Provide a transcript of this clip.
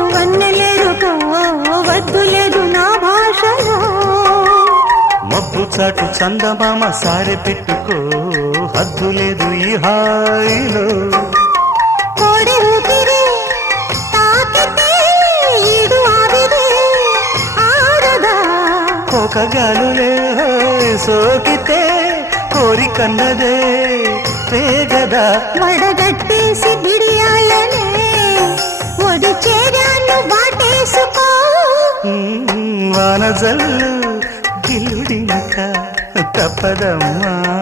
వన్నెలేరుకో వద్దు లేదు నా భాషలో. మబ్బు చాటు చందమామ సారె పెట్టుకో హద్దు లేదు ఈ హాయిలో. కోడి ఊపిరి తాకితే ఈడు ఆవిరి ఆరదా. కోకగాలులే సోకితే కోరికన్నదే పేగదా. వడగట్టేసి బిడియాలనే ఒడి చేరాను వాటేసుకో. వానజల్లు గిల్లుడింక తప్పదమ్మా.